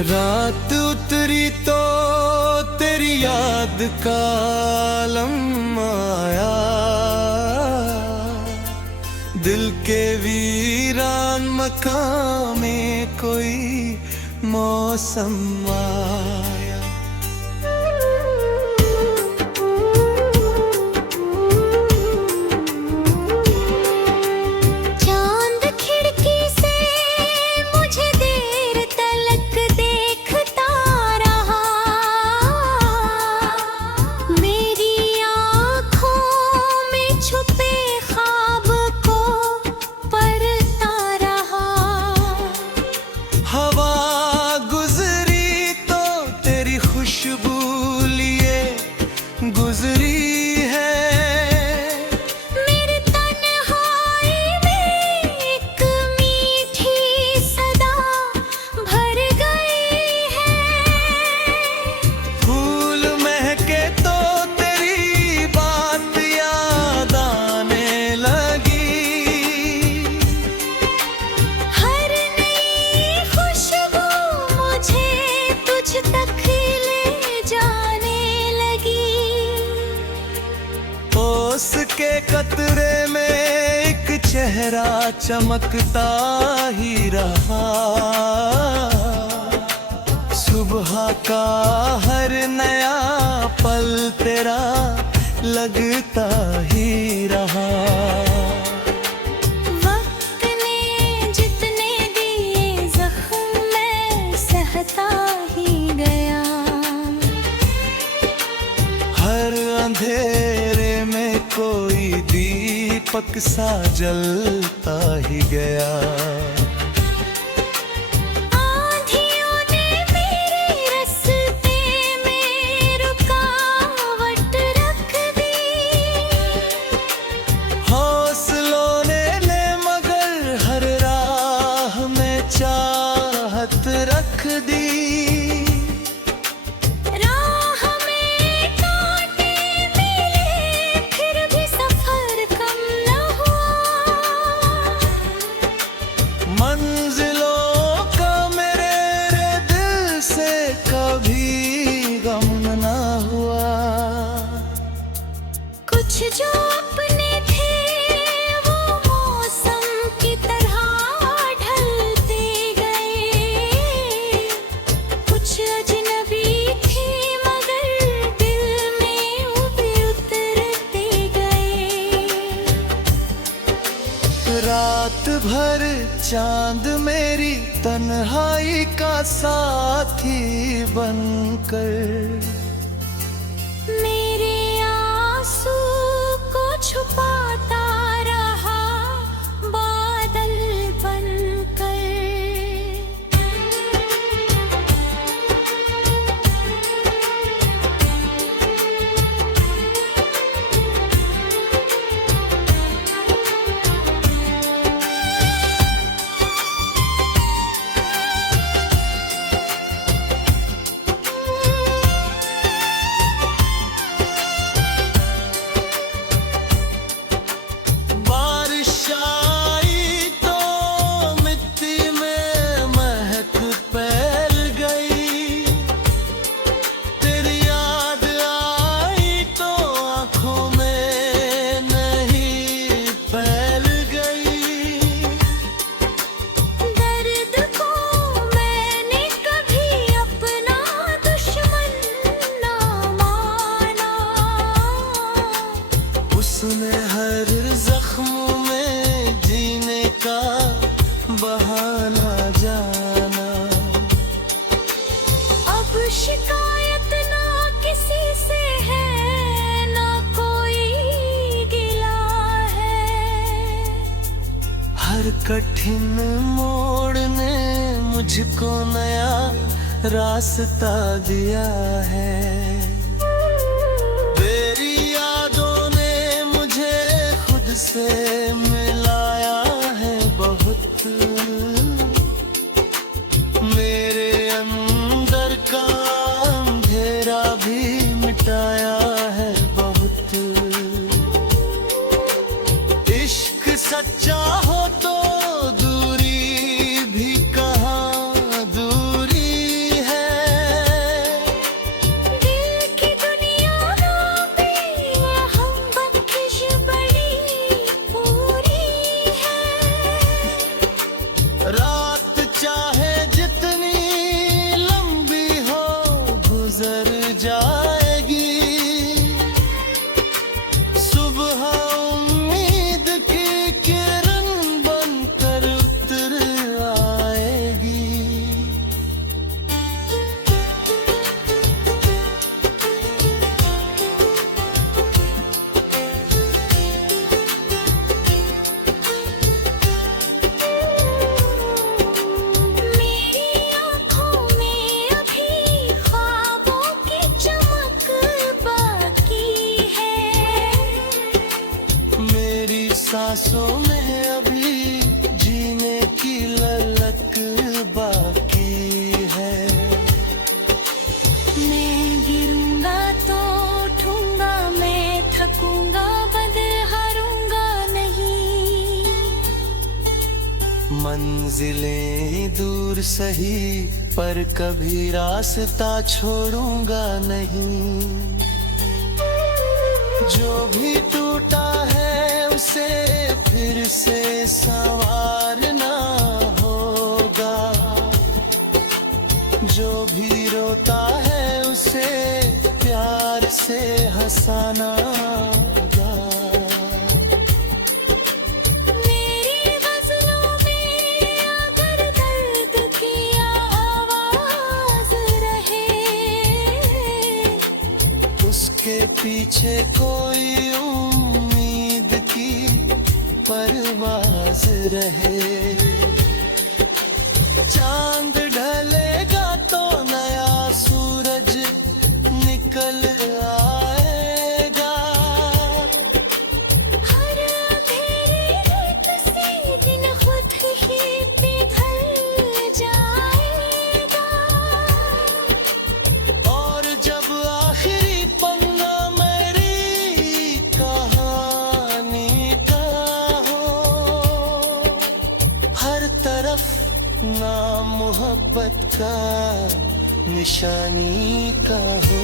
रात उतरी तो तेरी याद का आलम आया, दिल के वीरान मकान में कोई मौसम आया। चांद खिड़की से मुझे देर तलक देखता रहा, मेरी आँखों में छुपे ख्वाब को पढ़ता रहा। हवा गुजरी तो तेरी खुशबू लिए गुजरी है, मेरे तन्हाई में एक मीठी सदा भर गई है। फूल महके तो तेरी बात याद आने लगी, हर नई खुशबू मुझे तुझ तक ले जाने लगी। ओस के कतरे में एक चेहरा चमकता ही रहा, सुबह का हर नया पल तेरा लगता ही रहा। वक्त ने जितने दिए जख्म मैं सहता ही गया, हर अंधेरे में कोई दीपक सा जलता ही गया। आँधियों ने मेरे रास्ते में रुकावट रख दी, हौसलों ने ले मगर हर राह में चाहत रख दी। राह में कांटे मिले फिर भी सफर कम न हुआ, मंजिलों का मेरे दिल से कभी गम न हुआ। कुछ जो अपने थे वो मौसम की तरह ढलते गए, कुछ अजनबी थे मगर दिल में उतरते गए। रात भर चांद मेरी तन्हाई का साथी बनकर, मेरे आंसू को छुपाता रहा बादल बनकर। बारिश आई तो मिट्टी में महक फैल गई, तेरी याद आई तो आंखों में नहीं फैल गई। दर्द को मैंने कभी अपना दुश्मन ना माना, उसने हर जख्म में जीने का बहाना जाना। अब शिकायत ना किसी से है ना कोई गिला है। हर कठिन मोड़ ने मुझको नया रास्ता दिया है, तेरी यादों ने मुझे खुद से मिलाया है बहुत, मेरे अंदर का अंधेरा भी मिटाया है बहुत। इश्क सच्चा हो तो दूरी भी कहाँ दूरी मंजिलें दूर सही पर कभी रास्ता छोड़ूंगा नहीं। जो भी टूटा है उसे फिर से संवारना होगा। जो भी रोता है उसे प्यार से हंसाना होगा। मेरी गज़लों में अगर दर्द की आवाज़ रहे, उसके पीछे कोई उम्मीद की परवाज़ रहे। चांद ढलेगा तो नया सूरज निकल आएगा। हर अंधेरे किसी दिन खुद ही पिघल जाएगा। और जब आखिरी पन्ना मेरी कहानी का हो, हर तरफ नाम मोहब्बत का निशानी का हो।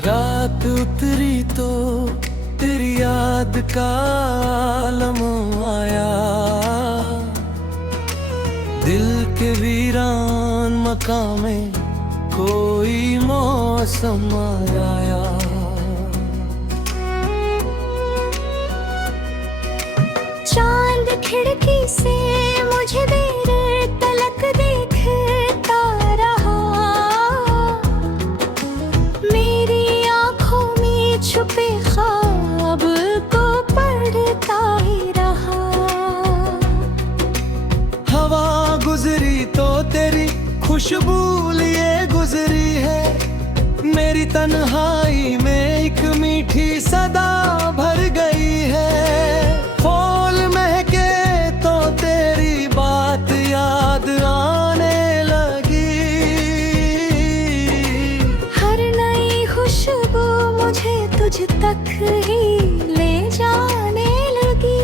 रात उतरी तो तेरी याद का आलम आया। दिल के वीरान मकाम में कोई मौसम आया। चांद खिड़की से मुझे देर तलक देखता रहा। मेरी आंखों में छुपे ख्वाब को पढ़ता ही रहा। हवा गुजरी तो तेरी खुशबू लिए गुजरी है। मेरी तन्हाई में एक मीठी सदा भर गई है। फूल महके तो तेरी बात याद आने लगी। हर नई खुशबू मुझे तुझ तक ही ले जाने लगी।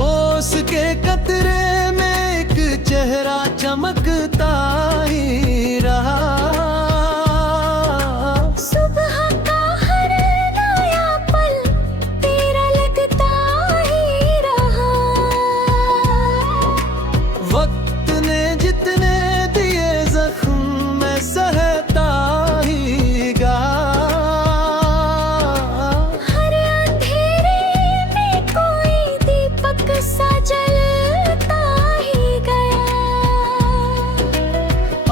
ओस के कतरे में एक चेहरा चमकता ही रहा। सुबह का हर नया पल तेरा लगता ही रहा। वक्त ने जितने दिए जख्म में सहता ही गया। हर अंधेरे में कोई दीपक सा जलता ही गया।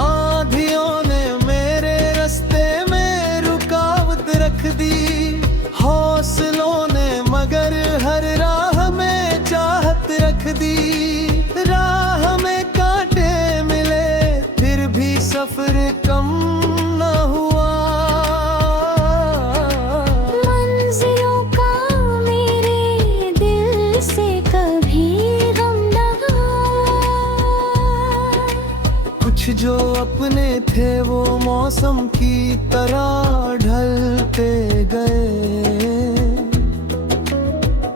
आंधियों ने मेरे रास्ते में रुकावट रख दी। हौसलों ने मगर हर राह में चाहत रख दी। राह में कांटे मिले फिर भी सफर कम न हुआ। मंजिलों का मेरे दिल से कभी गम न गया। कुछ जो अपने थे वो मौसम की तरह ढलते गए।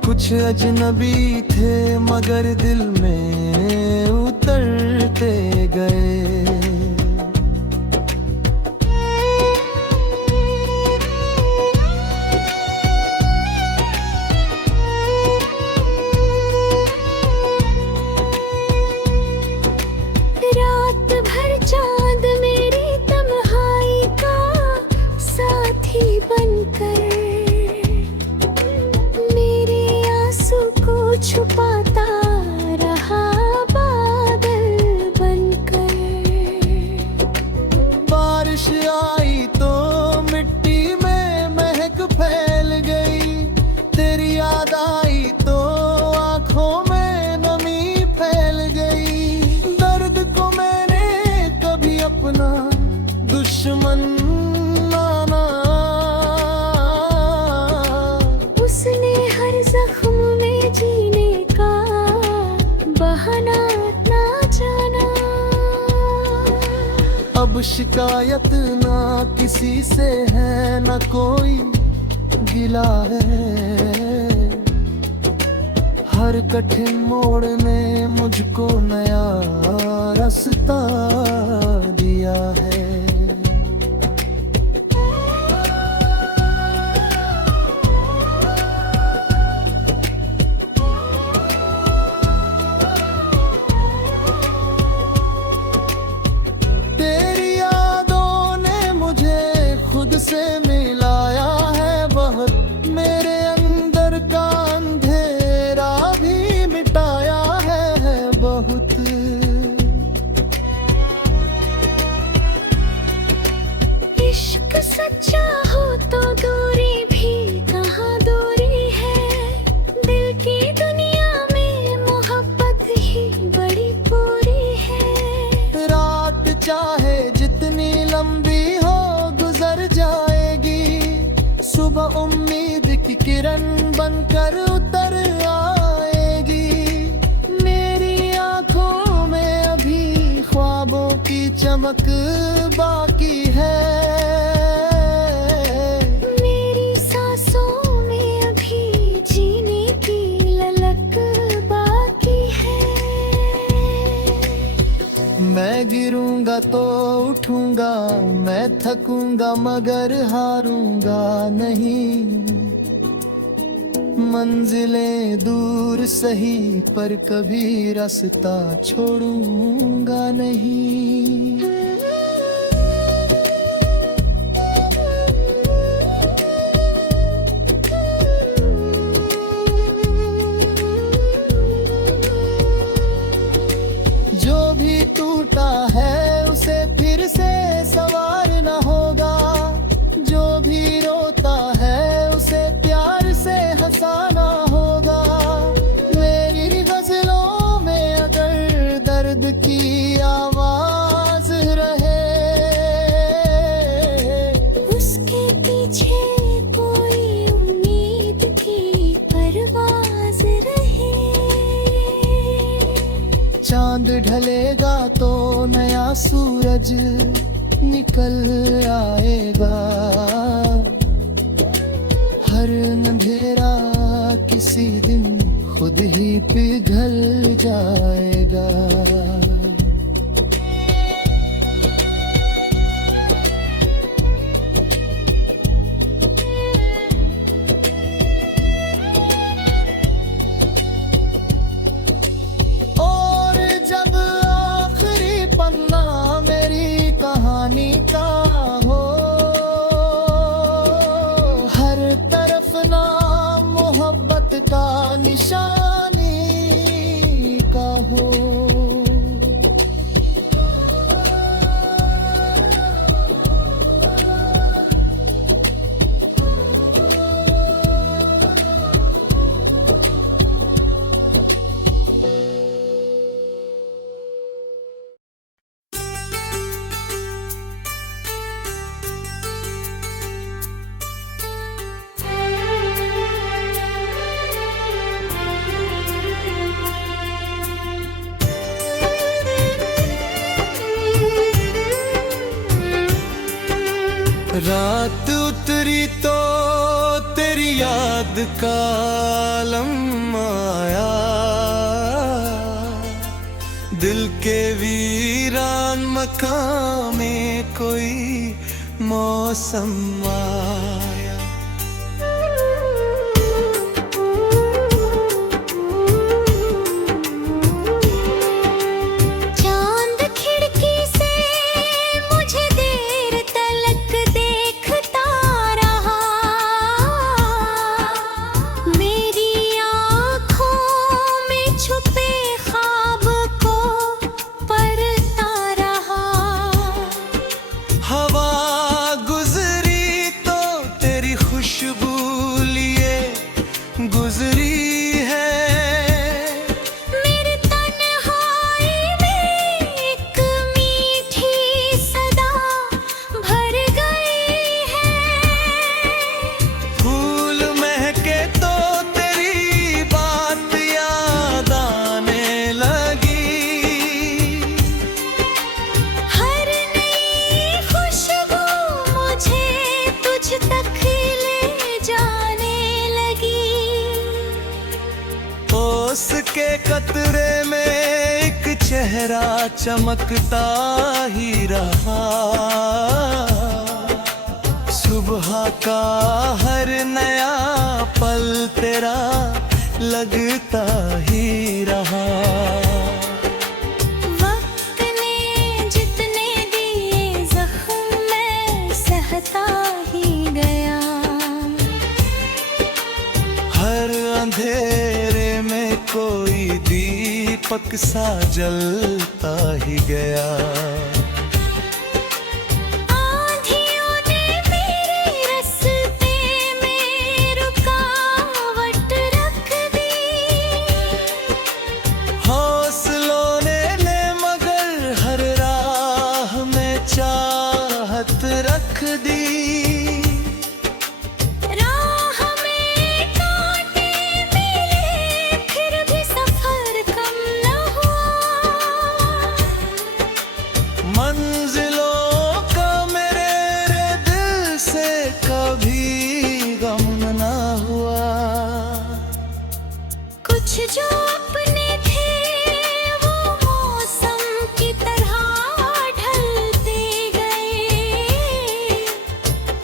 कुछ अजनबी थे मगर दिल में उतरते गए। रात अब शिकायत ना किसी से है, ना कोई गिला है। हर कठिन मोड़ ने मुझको नया रास्ता दिया है। तेरी यादों ने मुझे खुद से मिलाया है बहुत, मेरे अंदर का अंधेरा भी मिटाया है बहुत। इश्क सच्चा हो तो दूरी भी कहाँ दूरी है, दिल की दुनिया में मोहब्बत ही बड़ी पूरी है। रात चाहे जितनी लंबी हो गुजर जाएगी, सुबह उम्मीद की किरण बनकर उतर आएगी। मेरी आंखों में अभी ख्वाबों की चमक बाकी है, मेरी सांसों में अभी जीने की ललक बाकी है। मैं गिरूंगा तो उठूंगा, मैं थकूंगा मगर हारूंगा नहीं। मंजिलें दूर सही पर कभी रास्ता छोड़ूंगा नहीं। जो भी टूटा है उसे फिर से संवारना होगा, जो भी रोता है उसे प्यार से हंसाना होगा। मेरी गजलों में अगर दर्द की आवाज रहे, उसके पीछे कोई उम्मीद की परवाज़ रहे। चांद ढलेगा तो नया सूरज निकल आएगा। हर अंधेरा किसी दिन खुद ही पिघल जाएगा। और जब आखिरी पन्ना मेरी कहानी का हो, हर तरफ नाम मोहब्बत का निशानी का हो। रात उतरी तो तेरी याद का आलम आया, दिल के वीरान मकान में कोई मौसम आया। चांद खिड़की से मुझे देर तलक देखता रहा, मेरी आँखों में छुपे ख्वाब को पढ़ता रहा। हवा गुजरी तो चेहरा चमकता ही रहा, सुबह का हर नया पल तेरा लगता ही रहा। वक्त ने जितने दिए जख्म मैं सहता ही गया, हर अंधेरे में कोई दीपक सा जलता ही गया। आंधियों ने मेरे रास्ते में रुकावट रख दी, हौसलों ने मगर हर राह में चाहत रख दी। राह में कांटे मिले फिर भी सफर कम न हुआ, मंजिलों का मेरे दिल से कभी गम ना हुआ। कुछ जो अपने थे वो मौसम की तरह ढलते गए,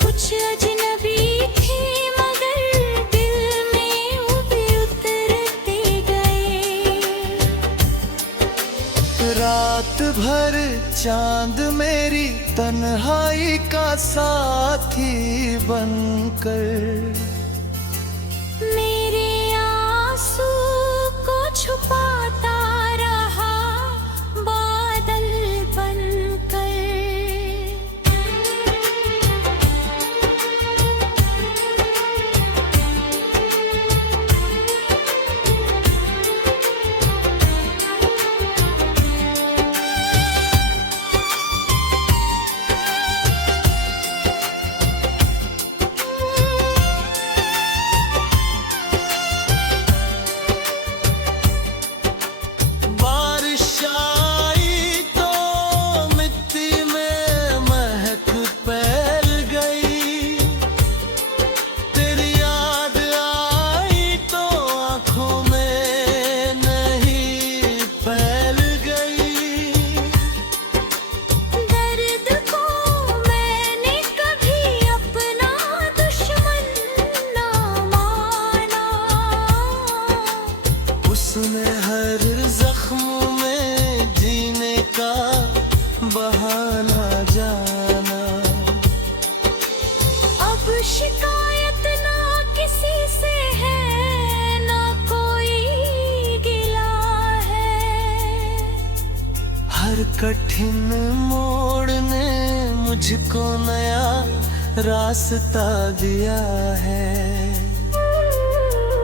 कुछ अजनबी थे मगर दिल में उतरते गए। रात भर चांद मेरी तन्हाई का साथी बनकर, मेरे आंसू को छुपाता रहा बादल बनकर। बारिश आई तो मिट्टी में महक फैल गई, तेरी याद आई तो आंखों में नहीं फैल गई। दर्द को मैंने कभी अपना दुश्मन ना माना, उसने हर जख्म में जीने का बहाना जाना। अब शिकायत ना किसी से है ना कोई गिला है, हर कठिन मोड़ ने मुझको नया रास्ता दिया है।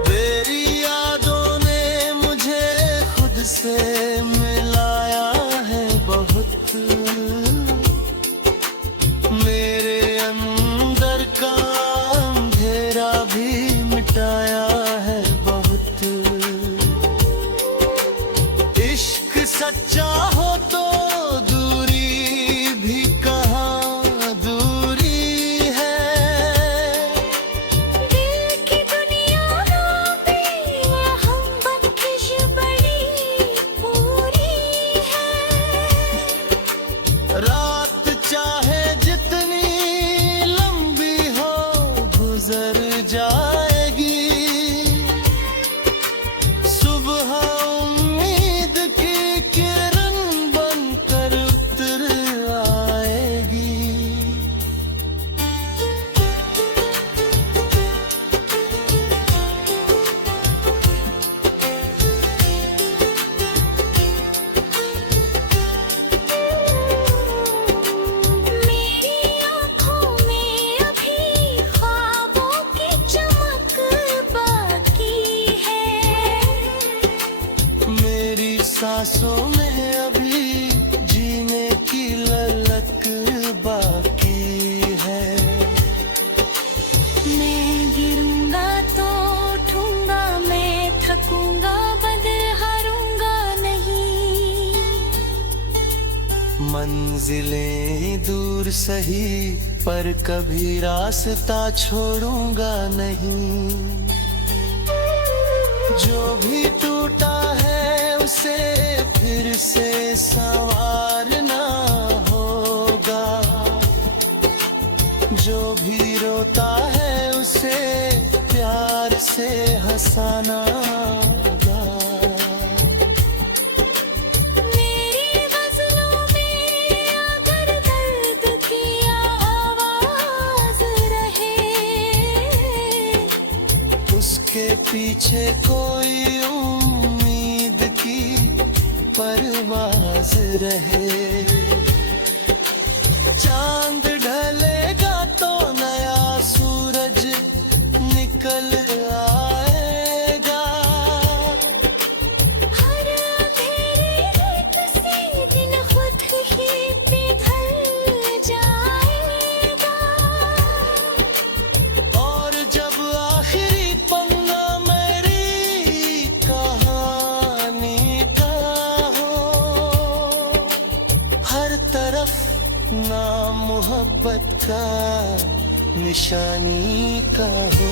तेरी यादों ने मुझे खुद से मिलाया है बहुत, मेरे अंदर का अंधेरा भी मिटाया है बहुत। इश्क सच्चा हो तो दूरी भी कहाँ दूरी है, दिल की दुनिया में हम बख्शिश बड़ी पूरी है। रात चाहे जितनी लंबी हो गुजर जाएगी, सुबह उम्मीद की किरण बनकर उतर आएगी। मेरी आँखों में अभी ख्वाबों की चमक बाकी है, मेरी सांसों में अभी जीने की ललक बाकी है। मैं गिरूंगा तो उठूंगा, मैं थकूंगा बदल हारूंगा नहीं। मंजिलें दूर सही पर कभी रास्ता छोड़ूंगा नहीं, जो भी टूटा है उसे उसे फिर से संवारना होगा। जो भी रोता है उसे प्यार से हंसाना होगा। मेरी गज़लों में अगर दर्द की आवाज़ रहे, उसके पीछे कोई उम्मीद की परवाज़ रहे। चांद ढलेगा तो नया सूरज निकल आएगा। हर अंधेरे किसी दिन खुद ही पिघल जाएगा। और जब आखिरी पन्ना मेरी कहानी का हो, हर तरफ नाम मोहब्बत का निशानी का हो।